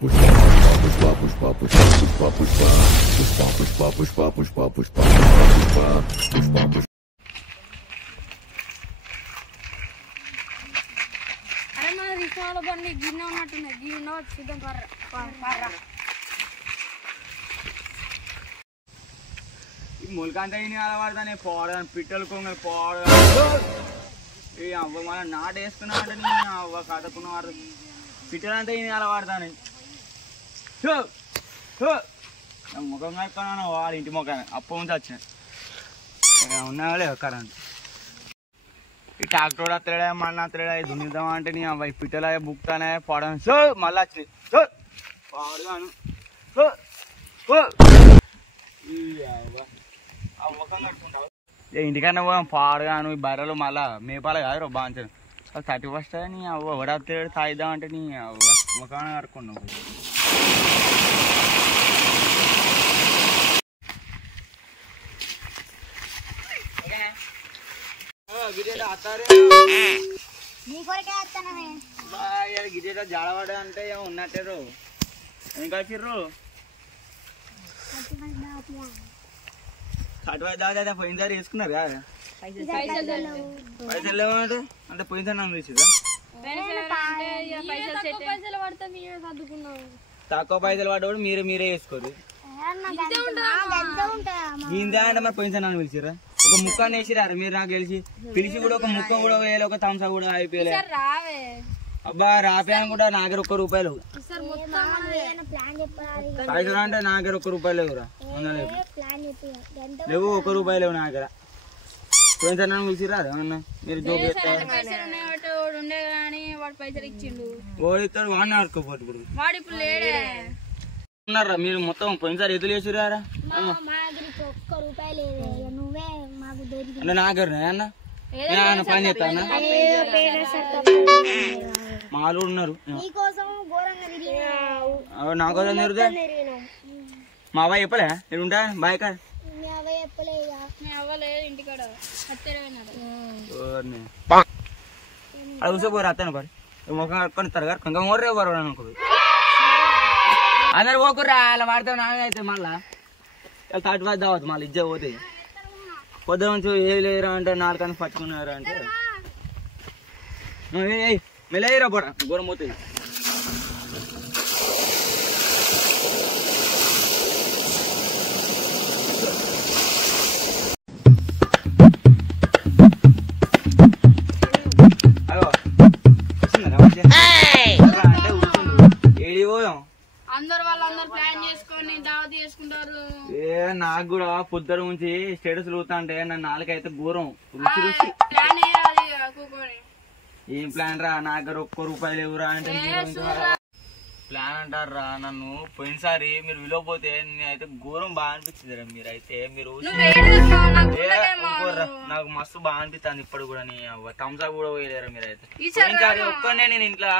అరే మన రిక్షాలో బండి గిన్నె ఉన్నట్టున్నాయి గిన్నె చూద్దాం పర్రా ఈ మొలకంతా అలవాడుతానే పోవడానికి పిట్టలు కొంగ పోవడం ఈ అవ్వ మనం నాటు వేసుకున్నాం అంటే నేను అవ్వ కథకున్నవారు పిట్టలంతా అలవాడుతానే ముఖం కట్టుకున్నాను వాళ్ళ ఇంటి ముఖాన్ని అప్పు నుంచి వచ్చిన ఉన్నా లేవు కరెంట్ ఈ ట్రాక్టర్ అత్తడా మళ్ళీ అత్తడా దున్నిద్దామా అంటే నీ అవ్వ పిట్టలు బుక్తానే పోవడం సో మళ్ళీ వచ్చినాయి పాడుగాను ముఖం కట్టుకుంటావు ఇంటికన్నా పోయాం పాడుగాను ఈ బర్రెలు మళ్ళా మేపాలి కాదు రో బాంచాను 31st నీ అవ్వ వడతాడు తాయిద్దాం అంటే నీ అవ్వ ముఖాన్ని కట్టుకున్నావు గిజేట జాడవాడ అంటే ఉన్నట్టు ఏం కలిసిర్రు కటువైతే పోయినసారి వేసుకున్నారు కదా పైసలు లేవంటే అంటే పోయినసారి నన్ను తీసిరా తక్కువ పైసలు పడ్డప్పుడు మీరే వేసుకోరు ఇందా అంటే మరి పోయినసారి నన్ను పిలిచిరా ఒక ముక్క వేసిరారు మీరు నాకు పిలిచి కూడా ఒక ముక్క కూడా వేయాలి ఒక థమ్సా కూడా అయిపోయలే అబ్బా రాపాను కూడా నా దగ్గర ₹1 పైసలు అంటే నా దగ్గర ₹1 లేవురా లేవు ₹1 లేవు నా దగ్గర పోయినసారి నన్ను పిలిచిరా ఏమన్నా మీరు జోక్ ఓడిస్తాడు వాడిని ఆడుకోపోతు ఉన్నారా మీరు మొత్తం పోయినసారి ఎదురు వేసిరారా అంటే నా దగ్గర అన్న నేను పని చేస్తాను మాలు ఉన్నారు నా కోసం తిరుగుతా మా అబ్బాయి చెప్పలే నేను ఉంటా బాయ్ కాడ అది కూర్చోపోరు అత్తను పరి ముఖం కట్టుకొని తరగారు కొంచెం మోర్రే పోరు అనుకో అందరు పోకుర్రా అలా వాడితే నాన్న అయితే మళ్ళా 35 దావద్దు మళ్ళీ ఇజ్జ పోతే పొద్దున నుంచి ఏ లేరా అంటే 4 కన్నా పట్టుకున్నారా అంటే మెల్లయ్యరా పోరా ఘోరం పోతుంది నాకు కూడా పొద్దున నుంచి స్టేటస్ లూతా అంటే నా నాలుగైతే ఘోరం రుచి రుచి ఏం ప్లాన్ రా నా దగ్గర ₹1 లేవురా అంటే ప్లాన్ అంటారా నన్ను పోయినసారి మీరు విలువపోతే అయితే ఘోరం బాగా అనిపించింది మీరైతే మీరు నాకు మస్తు బాగా అనిపిస్తుంది ఇప్పుడు కూడా థమ్సా కూడా పోయలేరా మీరైతే పోయినసారి ఒక్కనే నేను ఇంట్లో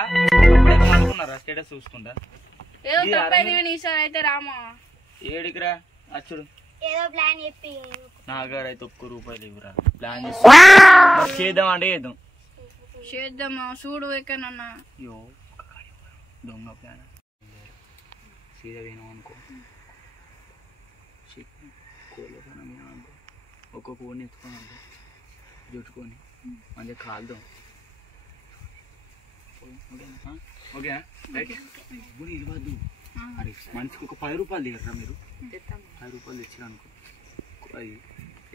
అనుకున్నారా స్టేటస్ చూసుకుంటా ఏడికిరా అచ్చుడు నా దగ్గర అయితే ₹1 లేవురా ప్లాన్ చేద్దాం అంటే చేద్దామా చూడు ఎక్కడన్నా దొంగ ప్లాన్ సీదా వేణం అనుకో అనుకో ఒక్క కోడిని ఎత్తుకొని అనుకో జుట్టుకొని మంచిగా కాల్దాం ఓకే రైట్ ఇప్పుడు ఇది వద్దు అరే మనిషికి ఒక ₹10 దిగరా మీరు ₹10 తెచ్చిరా అనుకో అది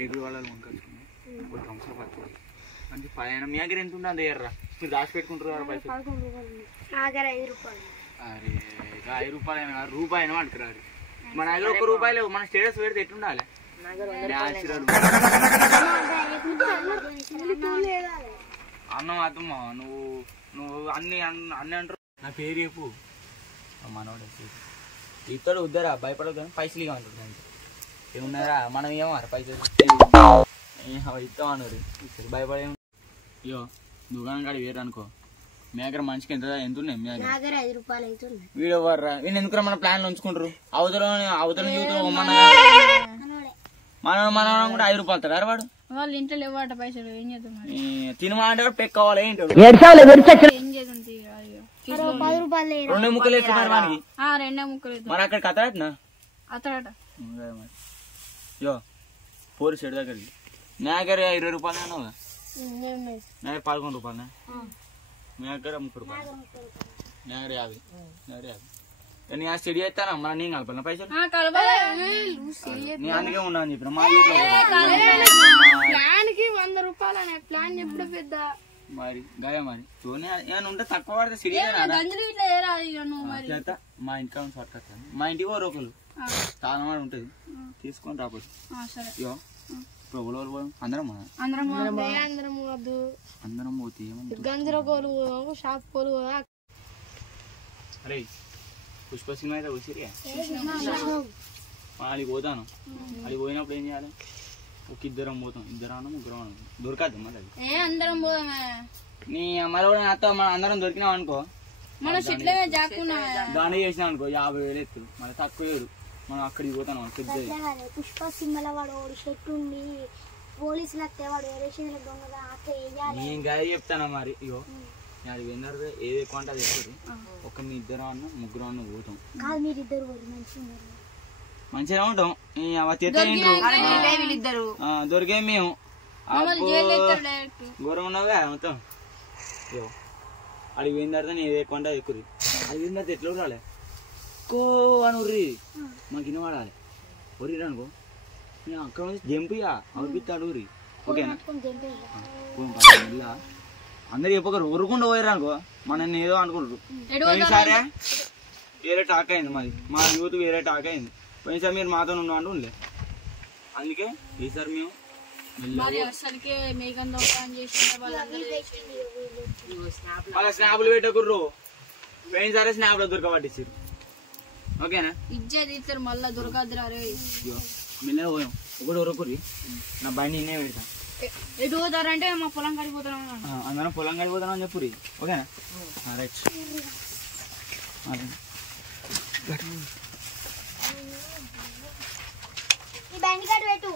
ఎగురు వాళ్ళని వంకలుసుకున్నాం ఒక థమ్సా పట్టుకోవాలి అంటే పైన మీ దగ్గర ఎంత ఉంటుంది ఎర్రా మీరు దాచి పెట్టుకుంటారు పైసలు అరే ₹5 అయినా అంటారు మన దగ్గర ₹1 లేవు మన స్టేటస్ పెడితే ఎట్లుండాలి అన్నం అద్దమ్మా నువ్వు అన్ని అంటారు నా పేరు చెప్పు మనోడు ఇతడు ఉద్దరా భయపడదు పైసలు ఇక అంటారు ఏమున్నారా మనం ఏమో పైసలు ఇస్తాం అన్నారు భయపడే అయ్యో దుకాణం కాడ వేరు అనుకో మీ దగ్గర మనిషికి ఎంత ఉన్నాయి మీ దగ్గర వీడియో వర్రా వీళ్ళు ఎందుకు మన ప్లాన్లు ఉంచుకుంటారు అవతల మన కూడా ₹5 తడారు వాడు వాళ్ళు ఇంట్లో లేవాట పైసలు ఏం చేద్దాం తినమా అంటే పెక్కోవాలి ఏంటో ఏం చేద్దాం 10 రూపాయలు లేరా? 2 ముక్కలు వేస్తే మరి వానికి 2 ముక్కలు మరి అక్కడ కథనా అతడట యో పోరు చెడు దగ్గరికి నా దగ్గర 20 రూపాయలు అన్నావు నా దగ్గర 11 రూపాయలు మీ దగ్గర 30 రూపాయలు నా దగ్గర 50 నా దగ్గర 50 నేను స్టడీ చేస్తానా మన నేను కలపాలి పైసలు నేను అందుకే ఉన్నా అని చెప్పిన మా ప్లాన్కి 100 రూపాయలు అనే ప్లాన్ ఎప్పుడు పెద్ద మరి గాయ మరి ఏమైనా ఉంటే తక్కువ పడితే స్టడీ చేస్తా మా ఇంట్లో పట్టుకొస్తాను మా ఇంటికి ఓ ఒకరు తాళం వాడు ఉంటుంది తీసుకొని రాకపోతే ఇగో ఇప్పుడు ఎవరు పోదాం అందరం పోతే గంజరకోలు షాప్ కోలు అరే పుష్ప సినిమా అయితే వచ్చిరిగా అది పోతాను అది పోయినప్పుడు ఏం చేయాలి ఒక ఇద్దరం పోతాం ఇద్దరు ముగ్గురం దొరకద్దు మరి అది అందరం పోదామే నీ మరో అత్త మన అందరం దొరికినాం అనుకో మన చెట్లమే జాకున్నా దాని చేసినాం అనుకో 50,000 ఎత్తు మళ్ళీ తక్కువ ఏడు మనం అక్కడికి పోతాను పుష్ప సినిమాల వాడు చెట్టు ఉండి పోలీసులు వస్తే వాడు నేను గది చెప్తానా మరి ఇగో అది విన్నర్ ఏది ఎక్కువ అంటే అది ఎత్తారు ఒక మీ ఇద్దరు అన్న ముగ్గురు అన్న పోతాం కాదు మీరు ఇద్దరు మంచిగా ఉంటాం దొరికే మేము ఘోరం ఉన్నావుగా మొత్తం అది పోయిన తర్వాత నేను ఏది ఎక్కువ అంటే అది ఎక్కువ అది పోయిన తర్వాత ఎట్లా ఉండాలి కో అని ఉర్రి మాకు వినవాడాలి ఉర్రి అనుకో నేను అక్కడ నుంచి జంపియా అవుతాడు ఊరి ఓకేనా ఇలా అందరు చెప్పకరు ఉరుకుండా పోయారు అనుకో మన ఏదో అనుకుంటారు సరే వేరే టాక్ అయింది మాది మా యూత్ వేరే టాక్ అయింది పోయినసారి మీరు మాతో ఉన్నాం అంటూ ఉండలే అందుకే ఈసారి మేము వాళ్ళ స్నాపులు పెట్టకుర్రు పోయినసారి స్నాప్లో దొరకబట్టించారు ఓకేనా ఇచ్చేది మళ్ళా దొరకద్దురా మెల్లగా పోయాం ఒకటి ఉరకురి నా బండి నిన్నే పెడతా ఎటు పోతారంటే మా పొలం కడిపోతాం అందరం పొలం కడిపోతాం అని చెప్పురి ఓకేనా రైట్ బ్యాంక్ కార్డు పెట్టు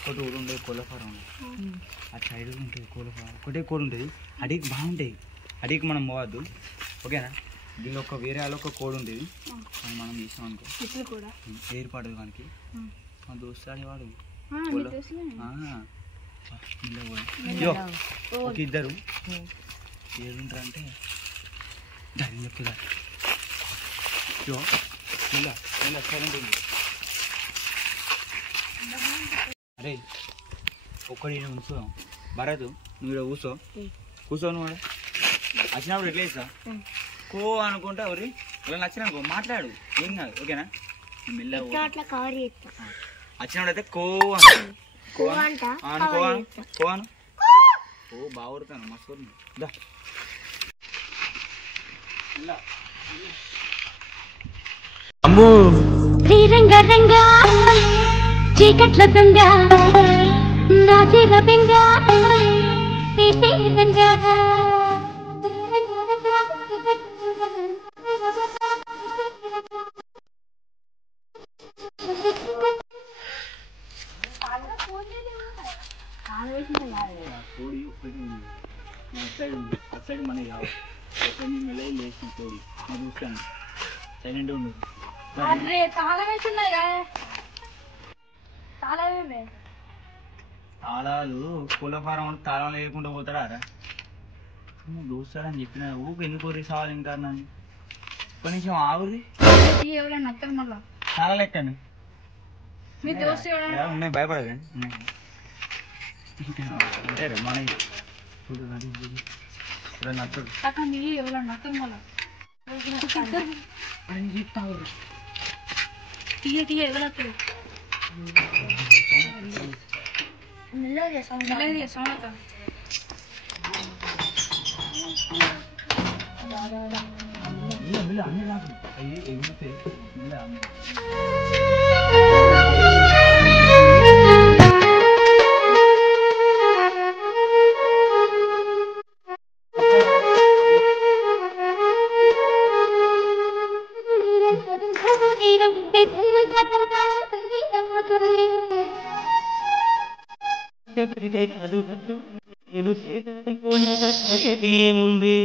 ఒకటి ఊరు ఉండేది కోళ్ళ ఫారం అటు సైడ్ ఉంటుంది కోళ్ళ ఫారం ఒకటే కోడి ఉంటుంది అడిగి బాగుంటాయి అడిగి మనం పోవద్దు ఓకేనా దీనిలో ఒక వేరే వాళ్ళు ఒక కోడి ఉంటుంది మనం తీసాం అనుకో ఏర్పడదు మనకి మా దోస్తు ఆడేవాడు ఒక ఇద్దరు ఏడుంటారంటే దాన్ని చెప్పుదా ఉంటుంది అరే ఒక్కడి కూర్చో భరత్ నువ్వు ఇక్కడ కూర్చో నువ్వు వచ్చినప్పుడు ఎట్లా ఇస్తా కో అనుకుంటా ఎవరి ఇలా నచ్చినాకో మాట్లాడు ఏం కాదు ఓకేనా మెల్లగా వచ్చినప్పుడు అయితే కో అను ఓ బాగా ఉడతాను మస్తు దా అమ్మో చీకట్ల దొంగ నా జీర బెంగ సైడ్ మన లేచిన కోడి నేను చూస్తాను సైలెంట్ ఉండదు తాళాలు పూల ఫారం తాళం లేకుండా పోతాడా దూస్తాడని చెప్పిన ఊకు ఎందుకు సావాలి ఇంకా నన్ను కొంచెం ఆగుది తాళాలు ఎక్కండి ఉన్నాయి భయపడకండి అంతే మన నచ్చదు ఏముంది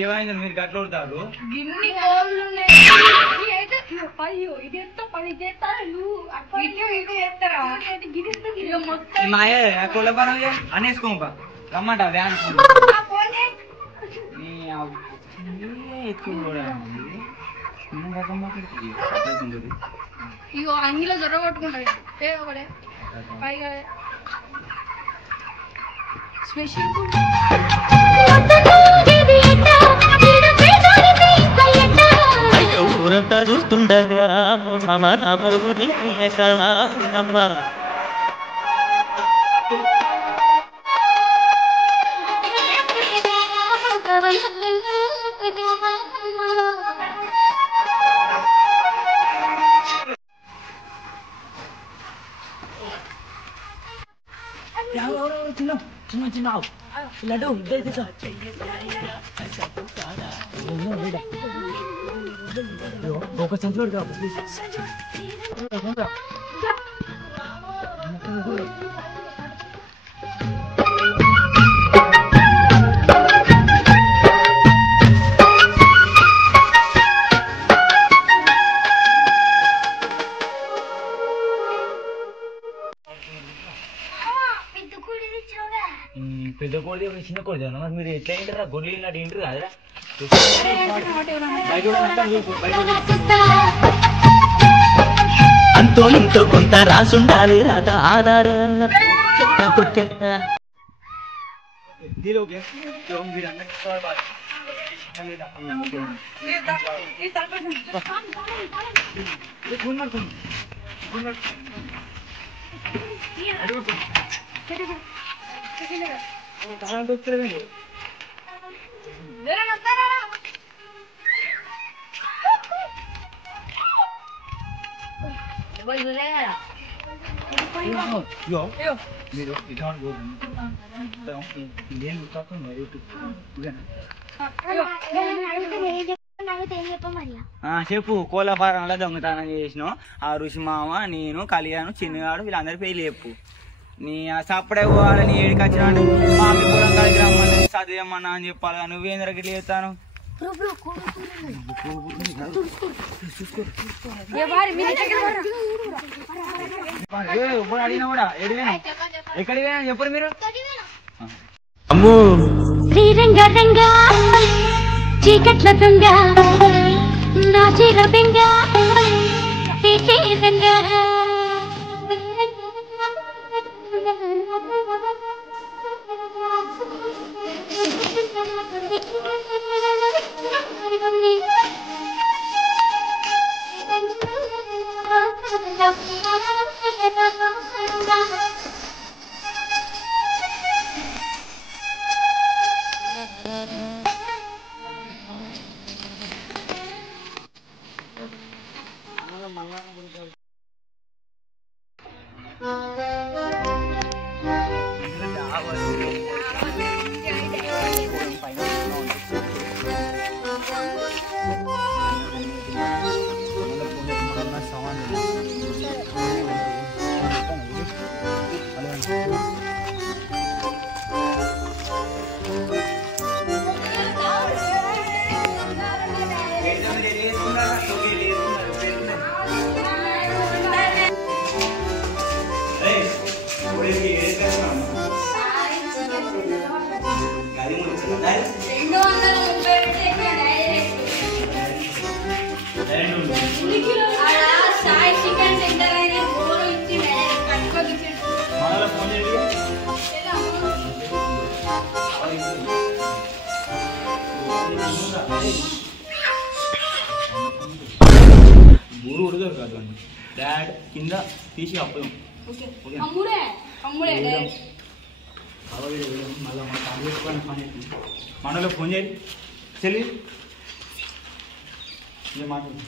ఏమైంది మీరు గట్ల కొడతారు గిన్ని అయ్యో ఇది ఎంత పని చేస్తారు మాయ కోళ్ళ పని అనేసుకోపా రమ్మంట వ్యాన్ ఇగో అంగిలో దొర కొట్టుకుంటారు ఒకడే పైగా స్పెషల్ ఊరంతా చూస్తుండగా చిన్న లడ్డు ఒక సంచులు పెద్ద కోడి చిన్న కోడి మరి మీరు ఎట్లా ఏంటారా గొడ్లు తిన్నట్టు ఏంటారు కాదురా అంతో ఇంతో కొంత రాసుండాలి రాత ఆధారం చెప్పు కోళ్ళ ఫారంలో దొంగతనం చేసినావు ఆ ఋషి మామ నేను కళ్యాణ్ చిన్నగాడు వీళ్ళందరి పేర్లు చెప్పు నీ సప్పుడే పోవాలని ఏడికి వచ్చినాడు మా అమ్మ పొలం కాడికి రమ్మని చదివేమన్నా అని చెప్పాలి నువ్వేం గిట్ల చేస్తాను అడిగినా కూడా ఎక్కడికి పోయినా చెప్పరు మీరు శ్రీరంగ రంగ చీకట్ల దొంగ నా చీర బెంగ కాదు అని డాడ్ కింద తీసి అప్పుదాం. ఓకే ఓకే అమ్ముడే అమ్ముడే మళ్ళీ మన పని చేసుకోవడానికి పని మనలో ఫోన్ చేయాలి చెల్లి మాట్లాడు.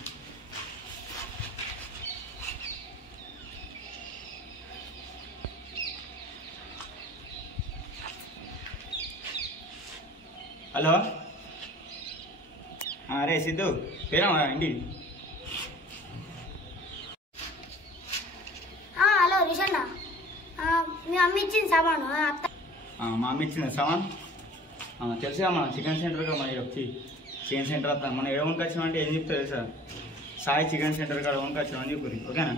హలో అరే సిద్ధు పేరామా ఇంటి. హలో రిషన్న, మీ అమ్మ ఇచ్చింది సామాను అత్త. మా అమ్మ ఇచ్చిన సామాన్ తెలుసా మన చికెన్ సెంటర్ మన చికెన్ సెంటర్ వస్తా మనం ఏమనుకు వచ్చినాం అంటే ఏం చెప్తా తెలుసా, సాయి చికెన్ సెంటర్ కాడ ఏమనుకు వచ్చినాం అని చెప్పి ఓకేనా.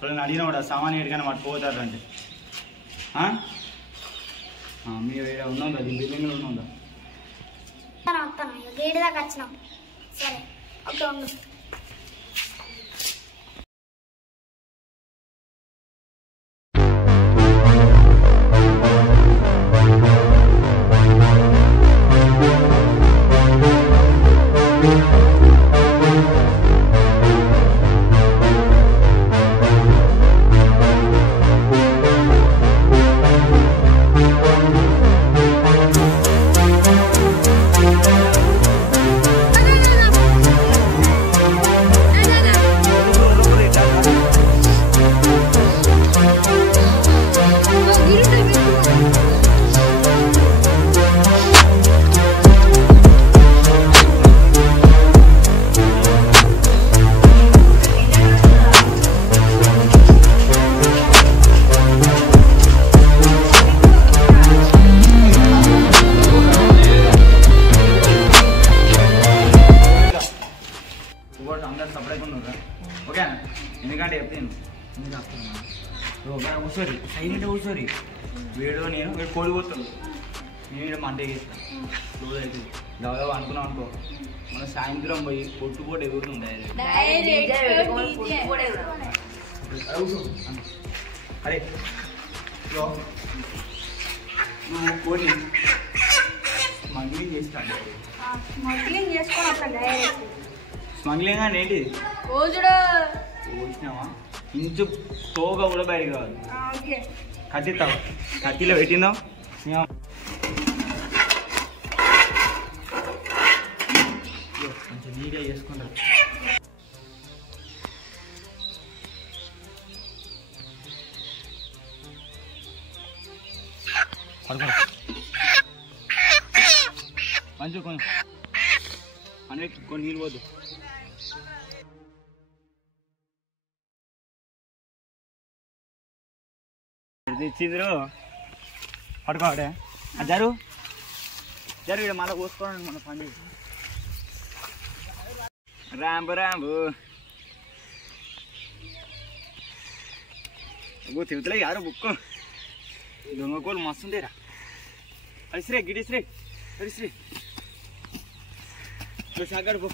వాళ్ళని అడిగినా కూడా సామాన్ ఎడికైనా పట్టుకుపోతారు అంటే మీరు ఉందా బిల్డింగ్లో ఉందా? వస్తాను గేట్ దాకా వచ్చినాం. సరే ఓకే ఉండు. ఓకేనా ఎందుకంటే చెప్తాను కూర్చోరి సైలెంట్ కూర్చోరి వీడు నేను వీడు కోడి పోతాడు నేను మంట వేస్తాను రోజు అయితే దాదాపు అనుకున్నాం అనుకో మనం సాయంత్రం పోయి పొట్టు ఎగురుతుంది అరే నువ్వు కోడి స్మగ్లింగ్ చేస్తాను. స్మగ్లింగ్ చేసుకొని అసలు స్మగ్లింగ్ అంటే ఏంటి? వచ్చినావా ఇంచు తోగ కూడా బయట కావాలి. కత్తిస్తావు కత్తిలో పెట్టిందో కొంచెం నీట్గా చేసుకుంటారు. మంచి కొంచెం అన్నిటి కొన్ని నీళ్ళు పోదు. ఇచ్చిండ్రు పడుకోడే జరు జరు ఇక్కడ మళ్ళీ పోసుకోండి మన పని రాంబు రాంబు తిరుగుతలే యారు బుక్ దొంగ కోళ్ళు మస్తుండేరా. అరిసిరే గిడిసిరే అరిసిరే సాగాడు పో.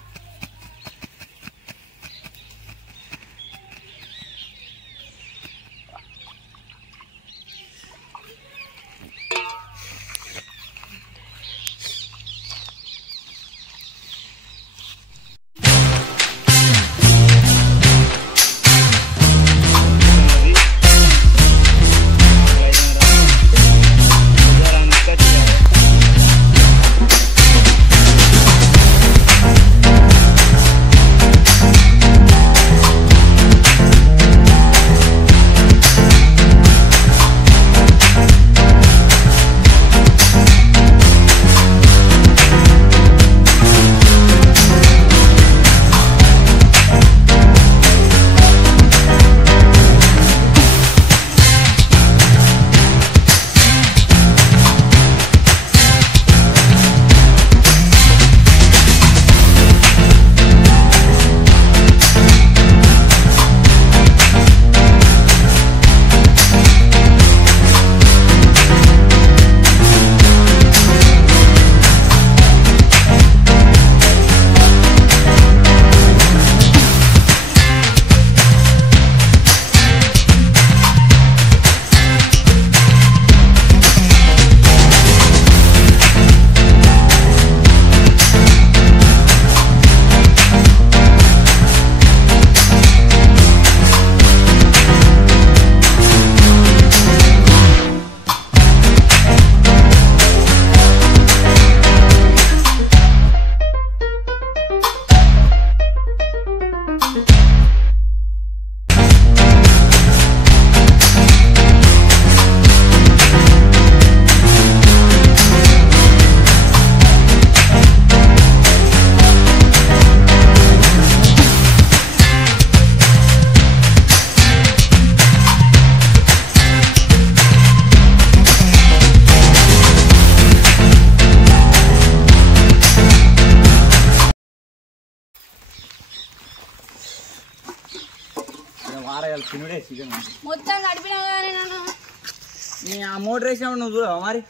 వారాలు తినుడే చికెన్ మొత్తం గడిపినావు కానీ నన్ను నీ ఆ మోటర్ వేసినప్పుడు నువ్వు చూడవా మరి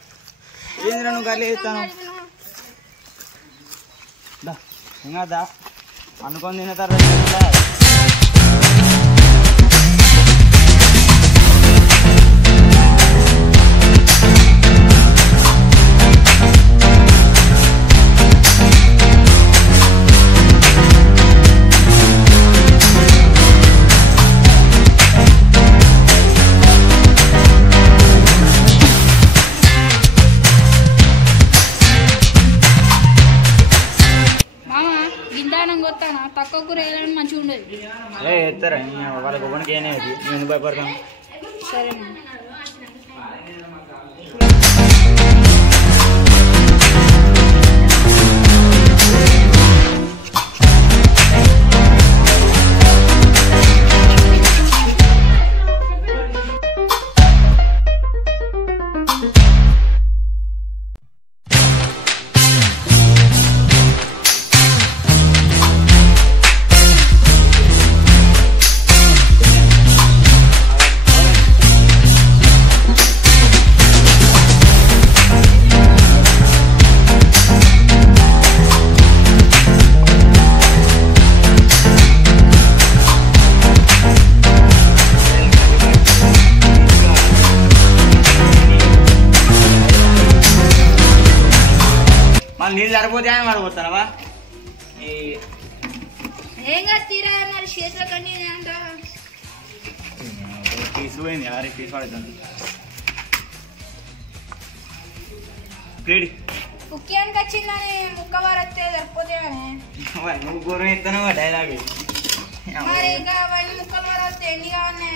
ఏందిరా నువ్వు కర్రీ వేస్తాను గడిపినావు. దా ఇంకా దా అనుకొని తిన్న తర్వాత మామ గిందానం కొత్తానా తక్కువ కూర వేయడం మంచిగా ఉండదు. ఎత్తారా వాళ్ళకి ఒకరికి ఏనే నేను భయపడతాను సరే మామ. మళ్ళీ నీళ్ళు సరిపోతే అని పడిపోతానవా ఏం కాదు తీరా మరి చేతిలో కన్నీ అంట. తీసుకుపోయింది అరే తీసి పడుతుంది గడి కుక్కి వచ్చిందని ముక్క వారస్తే సరిపోతే నువ్వు గూరం ఎత్తాను డైలాగ్ మరి ఇంకా అవన్నీ ముక్కలు వారస్తే ఎన్ని కావాలి.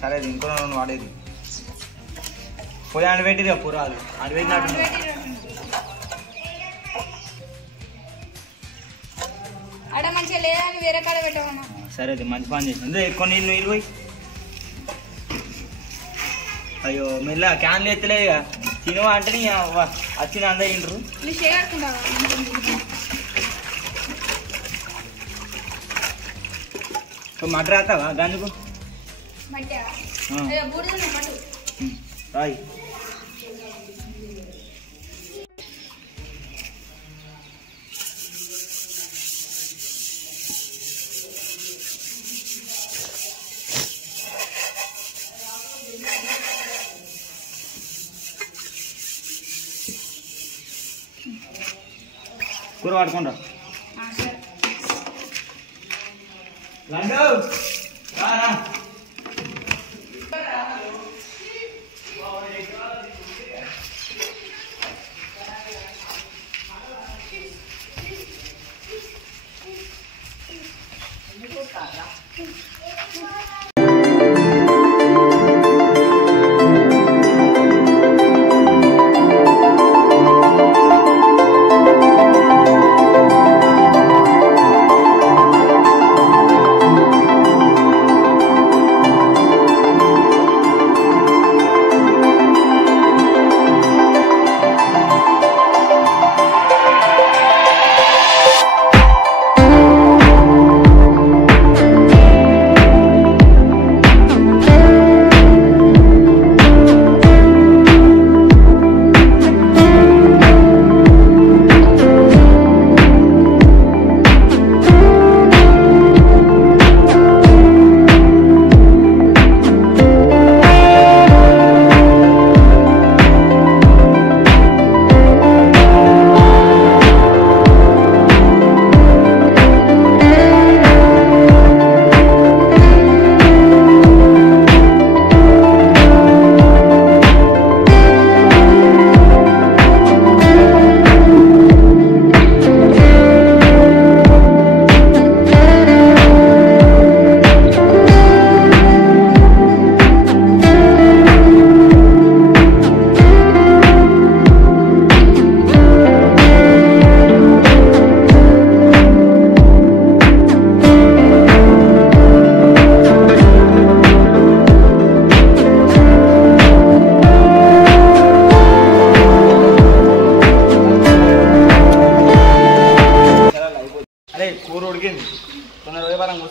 సరే ఇంకో రెండు వాడేది పోయి ఆడ పెట్టిది పురాలు ఆడ పెట్టినట్టు ఆడ మంచిగా లేదని వేరే కాడ పెట్టమన్నా. సరే అది మంచి పని చేసింది ఎక్కువ నీళ్ళు నీళ్ళు పోయి అయ్యో మెల్ల క్యాన్లు ఎత్తలే ఇక తినవా అంటే వచ్చిన అందరు తింటారు నువ్వు చేయకుంటావా మటర్ రాస్తావా గందుకు మంచిగా బూడిద పట్టు. రాయి కూర పట్టుకుంటా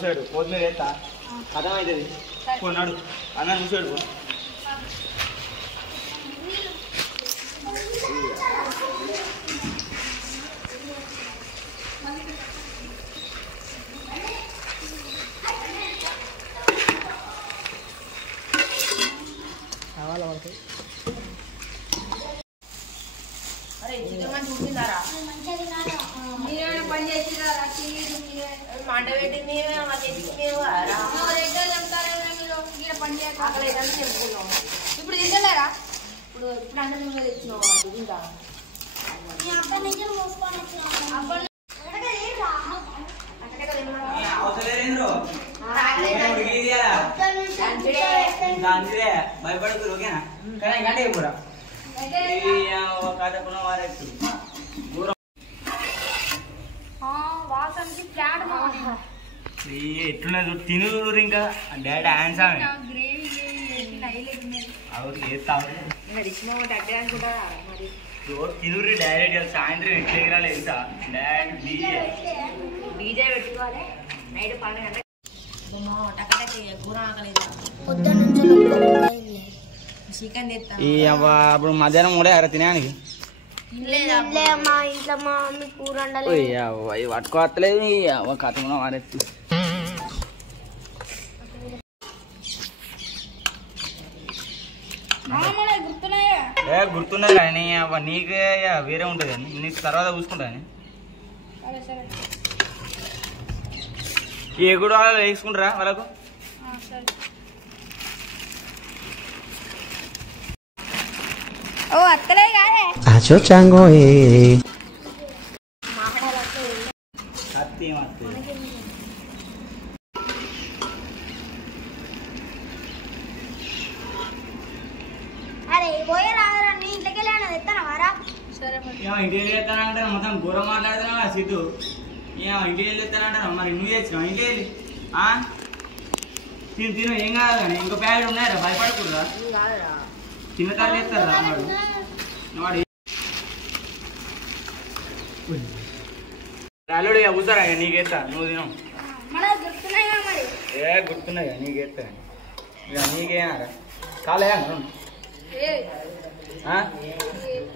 చూసాడు కొత్తిమీర వేస్తా అర్థమవుతుంది కొన్నాడు అన్న చూసాడు మంట పెట్టింది ఇప్పుడు తింటలేరా ఇప్పుడు అన్న నువ్వే తెచ్చినావు ఇంకా భయపడుతురు ఓకేనా కానీ గంటే కూడా ఎట్లున్నది తిను ఇంకా డాడీ హ్యాండ్స్ ఆమె తినురి డైరెక్ట్ సాయంత్రం ఎట్లా ఎగరాలి తెలుసా డాడీ డీజే పెట్టుకోవాలి నైట్ 12 గంటలకు కూర ఆకలేదు చికెన్ తెస్తాను అప్పుడు మధ్యాహ్నం కూడా ఎరా తినడానికి మా ఇంట్లో మా మమ్మీ కూర అవి పట్టుకోవట్లేదు కథ వారెత్తి గుర్తున్నాయి కానీ నీకే వేరే ఉంటుంది అని నీకు తర్వాత చూసుకుంటాను ఏ కూడా వేసుకుంటారా వాళ్ళకు ఓ అత్తలే కాదే అరే పోయే రాదురా నీ ఇంట్లోకి వెళ్ళాను ఎత్తానా వారా ఇంటికి వెళ్తానంటే మొత్తం ఘోరం మాట్లాడుతున్నా సిద్ధు ఇంటికి వెళ్తానంటాను మరి నువ్వు చేసినావు ఇంటికి వెళ్ళి తిను తిను ఏం కాదు కానీ ఇంకో ప్యాకెట్ ఉన్నాయరా భయపడకూడదా చిన్న కారు చేస్తారా వాడు అల్లుడు కూర్చోరా నీకేస్తా నువ్వు తినం గుర్తున్నాయి నీకేస్తా ఇక నీకేనారా కాలేయా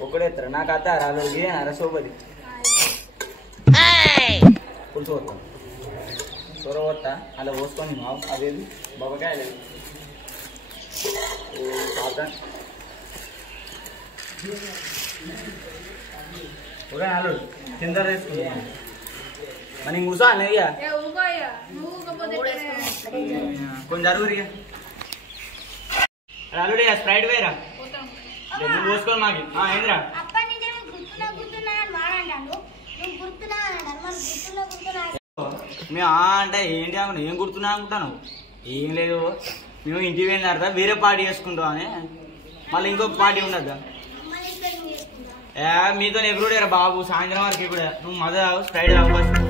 ఒక్కడేస్తారా నాకు అత్తారా అల్లుడికి ఏనారా సోపది పులుసు పోతాను సొర పోతా అలా పోసుకొని అదేది బొబ్బకాయ లేదు ఓకే అల్లుడు కింద వేసుకుంటాను మరి ఇంక కూర్చో అన్నయ్య కొంచెం జరుగురు ఇక అల్లుడు స్ప్రైట్ వేరా నువ్వు పోసుకోవాలి మాకు ఏంద్రా మేము అంటే ఏంటి అమ్మ ఏం గుర్తున్నా అనుకుంటాను ఏం లేదు మేము ఇంటికి పోయిన తర్వాత వేరే పార్టీ చేసుకుంటాం అని మళ్ళీ ఇంకొక పార్టీ ఉండద్దా మీతో ఎగురుడేరా బాబు సాయంత్రం వరకు కూడా నువ్వు మదర్ స్ప్రైట్ అవ్వచ్చు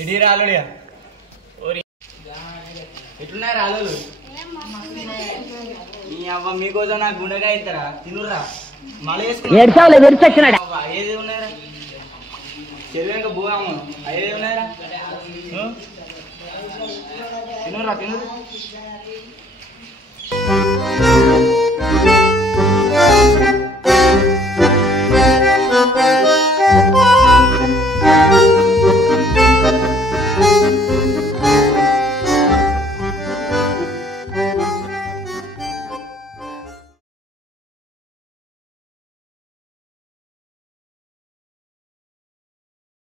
ఇటీ రాలుడియా ఓరి ఎట్లున్నాయి రాలు మీకోసం నాకు గుండెగా ఇస్తారా తినురా మళ్ళీ ఏది ఉన్నాయరా చెరువు ఇంకా పోయాము అయ్యేది ఉన్నాయరా తినురా తిను